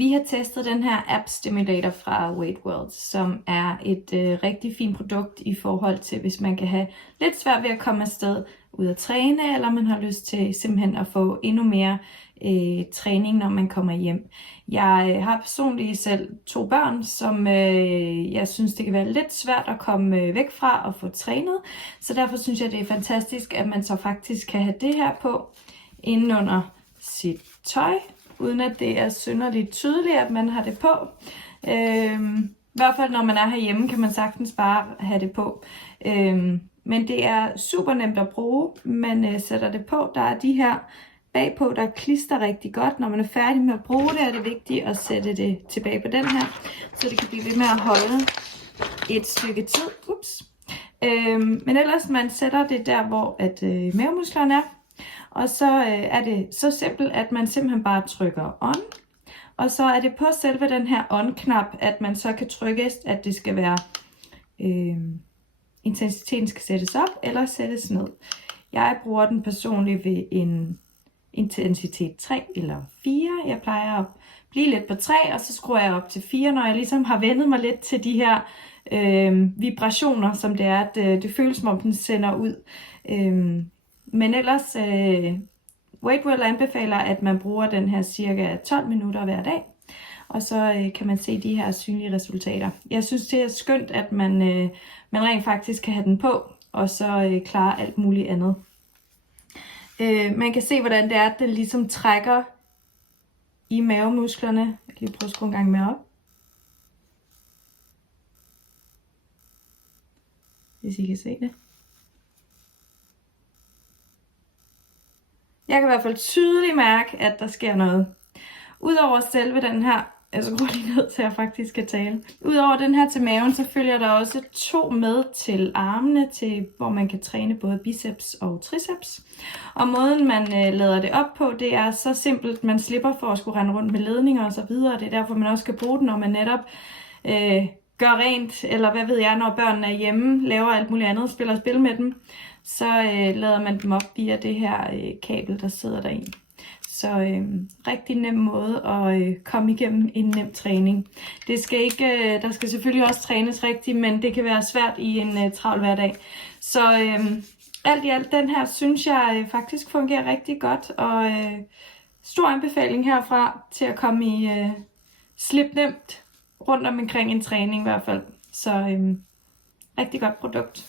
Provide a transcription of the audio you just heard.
Vi har testet den her App Stimulator fra Weight World, som er et rigtig fint produkt i forhold til, hvis man kan have lidt svært ved at komme afsted ud at træne, eller man har lyst til simpelthen at få endnu mere træning, når man kommer hjem. Jeg har personligt selv 2 børn, som jeg synes, det kan være lidt svært at komme væk fra og få trænet. Så derfor synes jeg, det er fantastisk, at man så faktisk kan have det her på inden under sit tøj, uden at det er synderligt tydeligt, at man har det på. I hvert fald når man er herhjemme, kan man sagtens bare have det på. Men det er super nemt at bruge. Man sætter det på. Der er de her bagpå, der klister rigtig godt. Når man er færdig med at bruge det, er det vigtigt at sætte det tilbage på den her, så det kan blive ved med at holde et stykke tid. Ups. Men ellers man sætter det der, hvor at mavemusklerne er. Og så er det så simpelt, at man simpelthen bare trykker on. Og så er det på selve den her on-knap, at man så kan trykke, at det skal være, intensiteten skal sættes op eller sættes ned. Jeg bruger den personligt ved en intensitet 3 eller 4. Jeg plejer at blive lidt på 3, og så skruer jeg op til 4, når jeg ligesom har vendet mig lidt til de her vibrationer, som det er, at det føles som om den sender ud. Men ellers, Weight World anbefaler, at man bruger den her cirka 12 minutter hver dag. Og så kan man se de her synlige resultater. Jeg synes, det er skønt, at man rent faktisk kan have den på, og så klare alt muligt andet. Man kan se, hvordan det er, at den ligesom trækker i mavemusklerne. Jeg kan lige prøve at skrue en gang mere op. Hvis I kan se det. Jeg kan i hvert fald tydeligt mærke, at der sker noget. Udover selve den her, jeg skruer lige ned til, at jeg faktisk kan tale. Udover den her til maven, så følger der også 2 med til armene, hvor man kan træne både biceps og triceps. Og måden man lader det op på, det er så simpelt, man slipper for at skulle rende rundt med ledninger og så videre. Det er derfor, man også kan bruge den, når man netop gør rent, eller hvad ved jeg, når børnene er hjemme, laver alt muligt andet, spiller spil med dem. Så lader man dem op via det her kabel, der sidder deri. Så rigtig nem måde at komme igennem en nem træning. Det skal ikke, der skal selvfølgelig også trænes rigtigt, men det kan være svært i en travl hverdag. Så alt i alt, den her synes jeg faktisk fungerer rigtig godt, og stor anbefaling herfra til at komme i slip nemt rundt omkring en træning i hvert fald. Så rigtig godt produkt.